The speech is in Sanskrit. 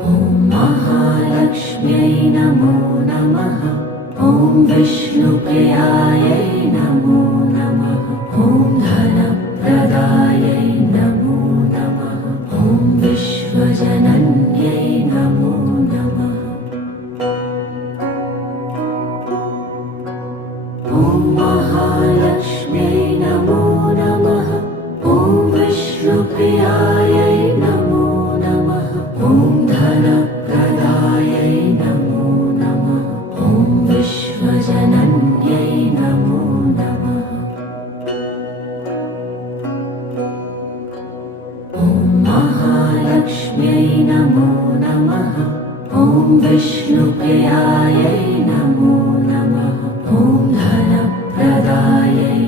ॐ महालक्ष्म्यै नमो नमः। ॐ विष्णुप्रियायै नमो नमः। ॐ धनप्रदायै नमो नमः। ॐ विश्वजनन्यै नमो नमः। ॐ महालक्ष्म्यै नमो नमः। ॐ विष्णुप्रियायै नमो नमः। ॐ धनप्रदायै नमो नमः। ॐ विश्वजनन्यै नमो नमः। ॐ महालक्ष्म्यै नमो नमः। ॐ विष्णुप्रियायै नमो नमः। ॐ धनप्रदायै